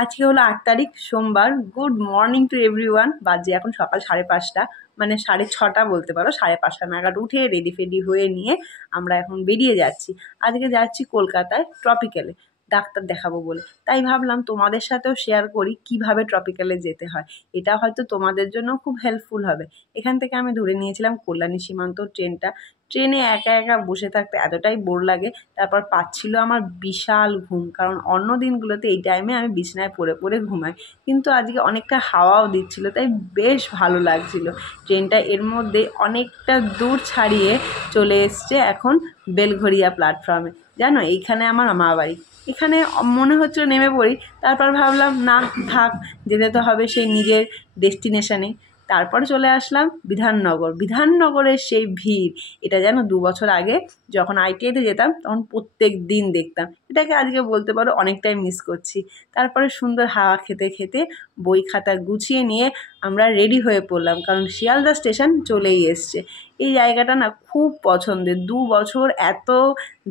আজকে হলো ৮ তারিখ সোমবার। Good morning to everyone. বাজে এখন সকাল 5:30, মানে 6:30 বলতে পারো। 5:30 নাগাদ উঠে রেডি ফেডি হয়ে নিয়ে আমরা এখন বেরিয়ে যাচ্ছি। আজকে যাচ্ছি কলকাতায় ট্রপিক্যালে ডাক্তার দেখাবো বলে। তাই ভাবলাম তোমাদের সাথেও শেয়ার করি কিভাবে ট্রপিক্যালে যেতে হয়। এটা হয়তো তোমাদের জন্য খুব হেল্পফুল হবে। এখান থেকে আমি ধরে নিয়েছিলাম কল্যাণী সীমান্ত ট্রেনটা। ট্রেনে একা একা বসে থাকতে এতটাই বোর লাগে। তারপর পাচ্ছিল আমার বিশাল ঘুম, কারণ অন্য দিনগুলোতে এই টাইমে আমি বিছানায় পড়ে পড়ে ঘুমাই, কিন্তু আজকে অনেকটা হাওয়াও দিচ্ছিল, তাই বেশ ভালো লাগছিল। ট্রেনটা এর মধ্যে অনেকটা দূর ছাড়িয়ে চলে এসছে এখন বেলঘরিয়া প্ল্যাটফর্মে। জানো, এইখানে আমার মামা বাড়ি। এখানে মনে হচ্ছিল নেমে পড়ি, তারপর ভাবলাম না থাক, যেতে তো হবে সেই নিজের ডেস্টিনেশনে। তারপর চলে আসলাম বিধাননগর। বিধাননগরের সেই ভিড়, এটা যেন 2 বছর আগে যখন ITIতে যেতাম তখন প্রত্যেক দিন দেখতাম। এটাকে আজকে বলতে পারো অনেকটাই মিস করছি। তারপরে সুন্দর হাওয়া খেতে খেতে বই খাতা গুছিয়ে নিয়ে আমরা রেডি হয়ে পড়লাম, কারণ শিয়ালদা স্টেশন চলেই এসছে। এই জায়গাটা না খুব পছন্দের। 2 বছর এত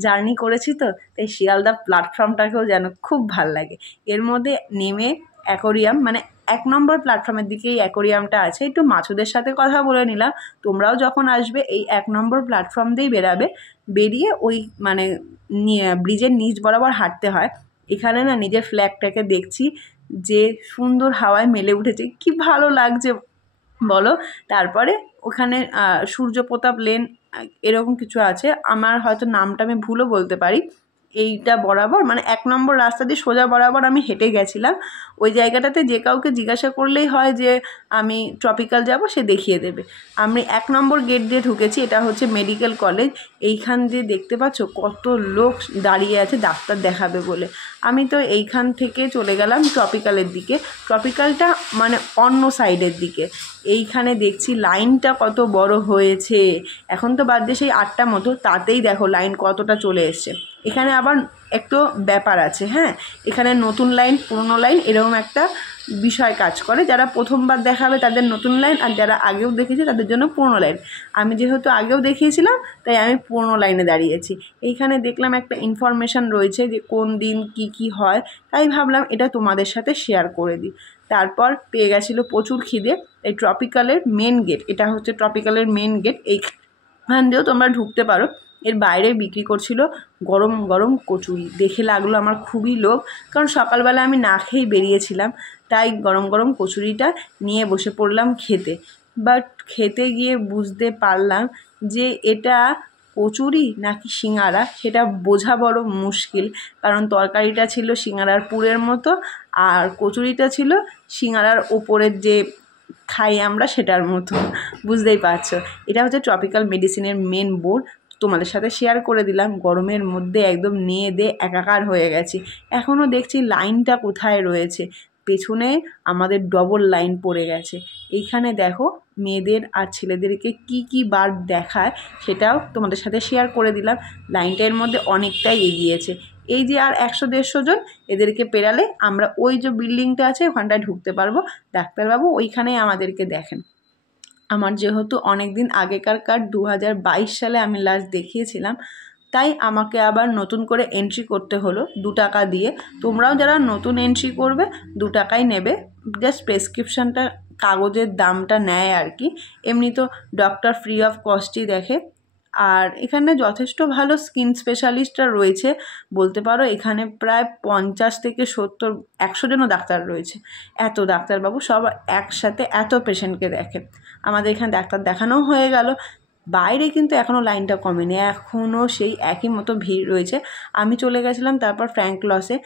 জার্নি করেছি তো, তাই শিয়ালদা প্ল্যাটফর্মটাকেও যেন খুব ভাল লাগে। এর মধ্যে নেমে অ্যাকোরিয়াম, মানে 1 নম্বর প্ল্যাটফর্মের দিকে এই অ্যাকোরিয়ামটা আছে। একটু মাছুদের সাথে কথা বলে নিলাম, তোমরাও যখন আসবে এই 1 নম্বর প্ল্যাটফর্ম দিয়েই বেরাবে। বেরিয়ে ওই মানে ব্রিজের নিচ বরাবর হাঁটতে হয়। এখানে না নিজের ফ্ল্যাগটাকে দেখছি যে সুন্দর হাওয়ায় মেলে উঠেছে, কি ভালো লাগছে বলো। তারপরে ওখানে সূর্যপ্রতাপ লেন এরকম কিছু আছে, আমার হয়তো নামটা আমি ভুলও বলতে পারি। এইটা বরাবর মানে 1 নম্বর রাস্তা দিয়ে সোজা বরাবর আমি হেঁটে গেছিলাম। ওই জায়গাটাতে যে কাউকে জিজ্ঞাসা করলেই হয় যে আমি ট্রপিক্যাল যাব, সে দেখিয়ে দেবে। আমি 1 নম্বর গেট দিয়ে ঢুকেছি, এটা হচ্ছে মেডিকেল কলেজ। এইখান দিয়ে দেখতে পাচ্ছ কত লোক দাঁড়িয়ে আছে ডাক্তার দেখাবে বলে। আমি তো এইখান থেকে চলে গেলাম ট্রপিক্যালের দিকে। ট্রপিক্যালটা মানে অন্য সাইডের দিকে। এইখানে দেখছি লাইনটা কত বড় হয়েছে। এখন তো বাদ দিয়ে সেই 8টা মতো, তাতেই দেখো লাইন কতটা চলে এসছে। এখানে আবার একটু ব্যাপার আছে, হ্যাঁ, এখানে নতুন লাইন পুরনো লাইন এরকম একটা বিষয় কাজ করে। যারা প্রথমবার দেখাবে তাদের নতুন লাইন, আর যারা আগেও দেখেছে তাদের জন্য পুরনো লাইন। আমি যেহেতু আগেও দেখিয়েছিলাম তাই আমি পুরনো লাইনে দাঁড়িয়েছি। এইখানে দেখলাম একটা ইনফরমেশান রয়েছে যে কোন দিন কি কি হয়, তাই ভাবলাম এটা তোমাদের সাথে শেয়ার করে দিই। তারপর পেয়ে গেছিলো প্রচুর খিদে। এই ট্রপিক্যালের মেন গেট, এটা হচ্ছে ট্রপিক্যালের মেন গেট, এইখান দিয়েও তোমরা ঢুকতে পারো। এর বাইরে বিক্রি করছিল গরম গরম কচুরি। দেখে লাগলো আমার খুবই লোভ, কারণ সকালবেলা আমি না খেয়েই বেরিয়েছিলাম। তাই গরম গরম কচুরিটা নিয়ে বসে পড়লাম খেতে। বাট খেতে গিয়ে বুঝতে পারলাম যে এটা কচুরি নাকি সিঙাড়া সেটা বোঝা বড় মুশকিল, কারণ তরকারিটা ছিল সিঙাড়ার পুরের মতো, আর কচুরিটা ছিল সিঙাড়ার ওপরের যে খাই আমরা সেটার মতো। বুঝতেই পারছো, এটা হচ্ছে ট্রপিক্যাল মেডিসিনের মেন বোর্ড। তোমাদের সাথে শেয়ার করে দিলাম। গরমের মধ্যে একদম নিয়ে দে একাকার হয়ে গেছি। এখনও দেখছি লাইনটা কোথায় রয়েছে, পেছনে আমাদের ডবল লাইন পড়ে গেছে। এইখানে দেখো মেয়েদের আর ছেলেদেরকে কি কি বার দেখায় সেটাও তোমাদের সাথে শেয়ার করে দিলাম। লাইনটা এর মধ্যে অনেকটাই এগিয়েছে। এই যে আর 100-150 জন, এদেরকে পেরালে আমরা ওই যে বিল্ডিংটা আছে ওখানটায় ঢুকতে পারবো। ডাক্তারবাবু ওইখানেই আমাদেরকে দেখেন। আমার যেহেতু অনেক দিন আগেকার কার্ড, 2022 সালে আমি লাস্ট দেখিয়েছিলাম, তাই আমাকে আবার নতুন করে এন্ট্রি করতে হলো 2 টাকা দিয়ে। তোমরাও যারা নতুন এন্ট্রি করবে 2 টাকাই নেবে, জাস্ট প্রেসক্রিপশানটা কাগজের দামটা নেয় আর কি। এমনি তো ডক্টর ফ্রি অফ কস্টই দেখে। আর এখানে যথেষ্ট ভালো স্কিন স্পেশালিস্টরা রয়েছে বলতে পারো। এখানে প্রায় 50 থেকে 70, 100 জনও ডাক্তার রয়েছে। এত ডাক্তারবাবু সব একসাথে এত পেশেন্টকে দেখে। আমাদের এখানে ডাক্তার দেখানোও হয়ে গেল। বাইরে কিন্তু এখনও লাইনটা কমেনি, এখনও সেই একই মতো ভিড় রয়েছে। আমি চলে গেছিলাম তারপর ফ্র্যাঙ্ক লসে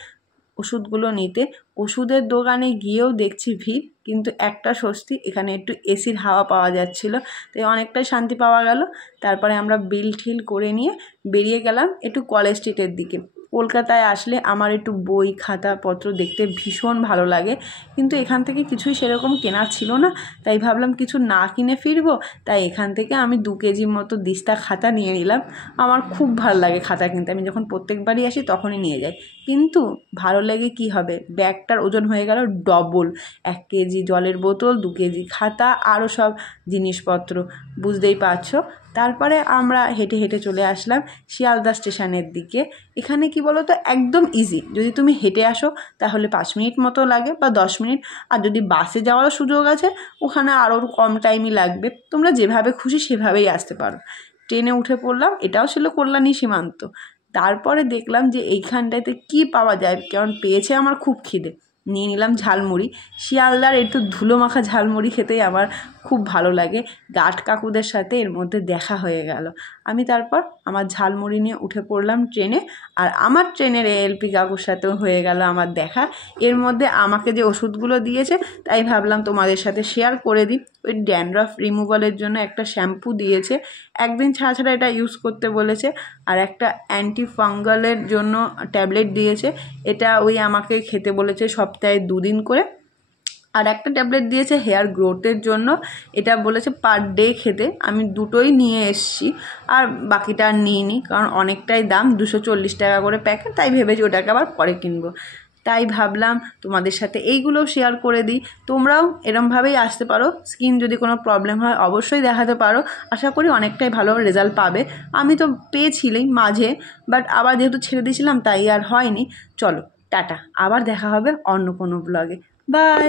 ওষুধগুলো নিতে। ওষুধের দোকানে গিয়েও দেখছি ভিড়, কিন্তু একটা স্বস্তি, এখানে একটু এসির হাওয়া পাওয়া যাচ্ছিলো, তাই অনেকটাই শান্তি পাওয়া গেল। তারপরে আমরা বিল ঠিল করে নিয়ে বেরিয়ে গেলাম একটু কলেজ স্ট্রিটের দিকে। কলকাতায় আসলে আমার একটু বই খাতাপত্র দেখতে ভীষণ ভালো লাগে, কিন্তু এখান থেকে কিছুই সেরকম কেনার ছিল না। তাই ভাবলাম কিছু না কিনে ফিরবো, তাই এখান থেকে আমি 2 কেজির মতো দিস্তা খাতা নিয়ে নিলাম। আমার খুব ভালো লাগে খাতা কিনতে, আমি যখন প্রত্যেকবারই আসি তখনই নিয়ে যাই। কিন্তু ভালো লেগে কি হবে, ব্যাগটার ওজন হয়ে গেল ডবল। 1 কেজি জলের বোতল, 2 কেজি খাতা, আরও সব জিনিসপত্র, বুঝতেই পারছো। তারপরে আমরা হেঁটে হেঁটে চলে আসলাম শিয়ালদা স্টেশনের দিকে। এখানে কি বলো তো, একদম ইজি। যদি তুমি হেঁটে আসো তাহলে 5 মিনিট মতো লাগে বা 10 মিনিট, আর যদি বাসে যাওয়ারও সুযোগ আছে ওখানে আরও কম টাইমই লাগবে। তোমরা যেভাবে খুশি সেভাবেই আসতে পারো। ট্রেনে উঠে পড়লাম, এটাও ছিল কল্যাণী সীমান্ত। তারপরে দেখলাম যে এইখানটাতে কি পাওয়া যায়, কারণ পেয়েছে আমার খুব খিদে। নিয়ে নিলাম ঝালমুড়ি। শিয়ালদার একটু ধুলো মাখা ঝালমুড়ি খেতেই আমার খুব ভালো লাগে। গার্ড কাকুদের সাথে এর মধ্যে দেখা হয়ে গেল। আমি তারপর আমার ঝালমুড়ি নিয়ে উঠে পড়লাম ট্রেনে। আর আমার ট্রেনের এএলপি কাকুর সাথেও হয়ে গেল আমার দেখা। এর মধ্যে আমাকে যে ওষুধগুলো দিয়েছে তাই ভাবলাম তোমাদের সাথে শেয়ার করে দিই। ওই ড্যান্ড্রফ রিমুভালের জন্য একটা শ্যাম্পু দিয়েছে, একদিন ছাড়া ছাড়া এটা ইউজ করতে বলেছে। আর একটা অ্যান্টি ফাঙ্গালের জন্য ট্যাবলেট দিয়েছে, এটা ওই আমাকে খেতে বলেছে সপ্তাহে 2 দিন করে। আর একটা ট্যাবলেট দিয়েছে হেয়ার গ্রোথের জন্য, এটা বলেছে পার ডে খেতে। আমি দুটোই নিয়ে এসছি, আর বাকিটা আর নিইনি, কারণ অনেকটাই দাম, 240 টাকা করে প্যাকেট। তাই ভেবেছি ওটাকে আবার পরে কিনবো। তাই ভাবলাম তোমাদের সাথে এইগুলোও শেয়ার করে দিই। তোমরাও এরমভাবেই আসতে পারো। স্কিন যদি কোনো প্রবলেম হয় অবশ্যই দেখাতে পারো, আশা করি অনেকটাই ভালো রেজাল্ট পাবে। আমি তো পেয়েছিলাম মাঝে, বাট আবার যেহেতু ছেড়ে দিয়েছিলাম তাই আর হয়নি। চলো টাটা, আবার দেখা হবে অন্য কোনো ব্লগে। বাই।